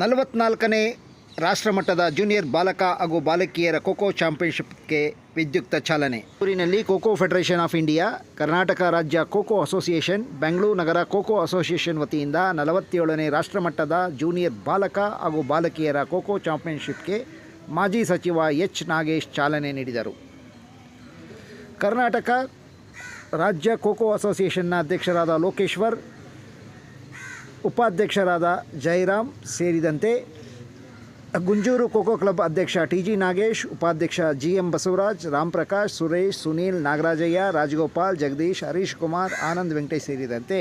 44ನೇ ರಾಷ್ಟ್ರಮಟ್ಟದ ಜೂನಿಯರ್ ಬಾಲಕ ಹಾಗೂ ಬಾಲಕಿಯರ ಖೋಖೋ ಚಾಂಪಿಯನ್ಶಿಪ್ಗೆ ವಿದ್ಯುಕ್ತ ಚಾಲನೆ. ಊರಿನಲ್ಲಿ kho kho federation of India, Karnataka ರಾಜ್ಯ ಖೋಖೋ ಅಸೋಸಿಯೇಷನ್, ಬೆಂಗಳೂರು ನಗರ ಖೋಖೋ ಅಸೋಸಿಯೇಷನ್ ವತಿಯಿಂದ 47ನೇ ರಾಷ್ಟ್ರಮಟ್ಟದ ಜೂನಿಯರ್ ಬಾಲಕ ಹಾಗೂ ಬಾಲಕಿಯರ ಖೋಖೋ ಚಾಂಪಿಯನ್ಶಿಪ್ಗೆ ಮಾಜಿ ಸಚಿವ ಎಚ್ ನಾಗೇಶ್ ಚಾಲನೆ ನೀಡಿದರು. ಕರ್ನಾಟಕ ರಾಜ್ಯ ಖೋಖೋ ಅಸೋಸಿಯೇಷನ್ನ ಅಧ್ಯಕ್ಷರಾದ ಲೋಕೇಶ್ವರ್, ಉಪಾಧ್ಯಕ್ಷರಾದ ಜಯರಾಮ್ ಸೇರಿದಂತೆ ಗುಂಜೂರು ಖೋಖೋ ಕ್ಲಬ್ ಅಧ್ಯಕ್ಷ ಟಿ.ಜಿ. ನಾಗೇಶ್, ಉಪಾಧ್ಯಕ್ಷ ಜಿ.ಎಂ. ಬಸವರಾಜ್, ರಾಮ್ ಪ್ರಕಾಶ್, ಸುರೇಶ್, ಸುನೀಲ್, ನಾಗರಾಜಯ್ಯ, ರಾಜಗೋಪಾಲ್, ಜಗದೀಶ್, ಹರೀಶ್ ಕುಮಾರ್, ಆನಂದ್ ವೆಂಕಟೇಶ್ ಸೇರಿದಂತೆ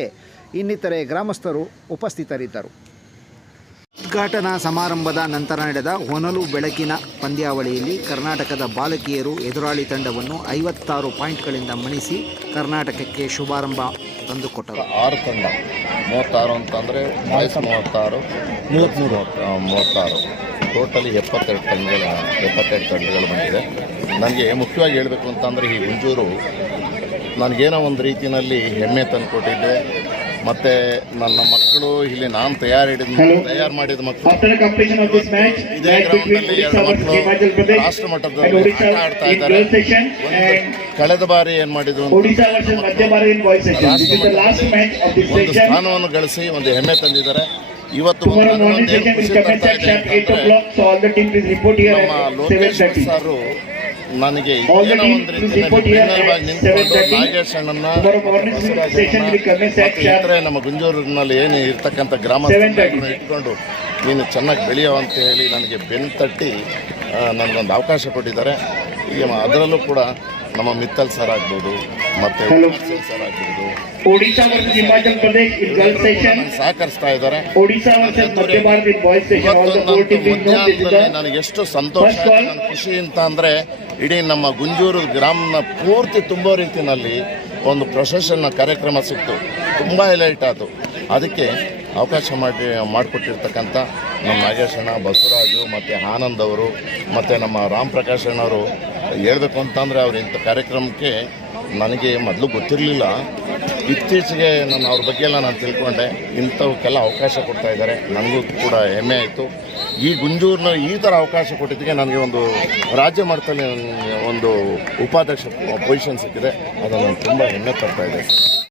ಇನ್ನಿತರೆ ಗ್ರಾಮಸ್ಥರು ಉಪಸ್ಥಿತರಿದ್ದರು. ಉದ್ಘಾಟನಾ ಸಮಾರಂಭದ ನಂತರ ನಡೆದ ಹೊನಲು ಬೆಳಕಿನ ಪಂದ್ಯಾವಳಿಯಲ್ಲಿ ಕರ್ನಾಟಕದ ಬಾಲಕಿಯರು ಎದುರಾಳಿ ತಂಡವನ್ನು 56 ಪಾಯಿಂಟ್ಗಳಿಂದ ಮಣಿಸಿ ಕರ್ನಾಟಕಕ್ಕೆ ಶುಭಾರಂಭ ತಂದುಕೊಟ್ಟರು. 6 ತಂಡ 36 ಅಂತಂದರೆ ಬಾಯ್ಸ್ 36 ಟೋಟಲಿ 72 ತಂಡಗಳು ಬಂದಿದೆ. ನನಗೆ ಮುಖ್ಯವಾಗಿ ಹೇಳಬೇಕು ಅಂತಂದರೆ ಈ ಗುಂಜೂರು ನನಗೇನೋ ಒಂದು ರೀತಿಯಲ್ಲಿ ಹೆಮ್ಮೆ ತಂದುಕೊಟ್ಟಿದ್ದೆ. ಮತ್ತು ನನ್ನ ಮಕ್ಕಳು ಇಲ್ಲಿ ನಾನು ತಯಾರು ಮಾಡಿದ ಮಕ್ಕಳು ಇದೇ ಗ್ರೌಂಡಲ್ಲಿ 2 ಮಕ್ಕಳು ರಾಷ್ಟ್ರ ಮಟ್ಟದಲ್ಲಿ ಆಟ ಆಡ್ತಾ ಇದ್ದಾರೆ. ಕಳೆದ ಬಾರಿ ಏನು ಮಾಡಿದ್ರು ಒಂದು ಸ್ಥಾನವನ್ನು ಗಳಿಸಿ ಒಂದು ಹೆಮ್ಮೆ ತಂದಿದ್ದಾರೆ. ಇವತ್ತು ಖುಷಿ ತರ್ತಾ ಇದೆ ಅಂತಂದರೆ ನಮ್ಮ ಲೋಕೇಶ್ವರ್ ಸಾರು ನನಗೆ ಏನೋ ಒಂದು ರೀತಿಯಲ್ಲಿ ನಿಂತ್ಕೊಂಡು ನಾಗೇಶ್ ಅಣ್ಣನ ಇತರೆ ನಮ್ಮ ಗುಂಜೂರಿನಲ್ಲಿ ಏನು ಇರ್ತಕ್ಕಂಥ ಗ್ರಾಮಸ್ಥರನ್ನು ಇಟ್ಕೊಂಡು ನೀನು ಚೆನ್ನಾಗಿ ಬೆಳೆಯೋ ಅಂತ ಹೇಳಿ ನನಗೆ ಬೆನ್ನು ತಟ್ಟಿ ನನಗೊಂದು ಅವಕಾಶ ಕೊಟ್ಟಿದ್ದಾರೆ. ಈಗ ಅದರಲ್ಲೂ ಕೂಡ ನಮ್ಮ ಮಿತ್ತಲ್ ಸರ್ ಆಗ್ಬೋದು ಮತ್ತು ಸರ್ ಆಗ್ಬೋದು ಸಹಕರಿಸ್ತಾ ಇದ್ದಾರೆ. ನನಗೆ ಎಷ್ಟು ಸಂತೋಷ ನನ್ನ ಖುಷಿ ಅಂತ ಅಂದರೆ ಇಡೀ ನಮ್ಮ ಗುಂಜೂರು ಗ್ರಾಮನ ಪೂರ್ತಿ ತುಂಬೋ ರೀತಿಯಲ್ಲಿ ಒಂದು ಪ್ರೊಸೆಷನ್ನ ಕಾರ್ಯಕ್ರಮ ಸಿಕ್ತು. ತುಂಬ ಹೈಲೈಟ್ ಆಯಿತು. ಅದಕ್ಕೆ ಅವಕಾಶ ಮಾಡಿಕೊಟ್ಟಿರ್ತಕ್ಕಂಥ ನಮ್ಮ ನಾಗೇಶಣ್ಣ, ಬಸವರಾಜು ಮತ್ತು ಆನಂದ್ ಅವರು ಮತ್ತು ನಮ್ಮ ರಾಮ್ ಪ್ರಕಾಶ್ ಅಣ್ಣವರು ಹೇಳಬೇಕು ಅಂತಂದರೆ ಅವ್ರು ಇಂಥ ಕಾರ್ಯಕ್ರಮಕ್ಕೆ ನನಗೆ ಮೊದಲು ಗೊತ್ತಿರಲಿಲ್ಲ. ಇತ್ತೀಚೆಗೆ ನಾನು ಅವ್ರ ಬಗ್ಗೆ ಎಲ್ಲ ನಾನು ತಿಳ್ಕೊಂಡೆ. ಇಂಥವಕ್ಕೆಲ್ಲ ಅವಕಾಶ ಕೊಡ್ತಾ ಇದ್ದಾರೆ. ನನಗೂ ಕೂಡ ಹೆಮ್ಮೆ ಆಯಿತು. ಈ ಗುಂಜೂರಿನ ಈ ಥರ ಅವಕಾಶ ಕೊಟ್ಟಿದ್ದಕ್ಕೆ ನನಗೆ ಒಂದು ರಾಜ್ಯ ಮಟ್ಟದಲ್ಲಿ ಒಂದು ಉಪಾಧ್ಯಕ್ಷ ಪೊಸಿಷನ್ ಸಿಕ್ಕಿದೆ. ಅದನ್ನು ನಾನು ತುಂಬ ಹೆಮ್ಮೆ ತರ್ತಾ ಇದೆ.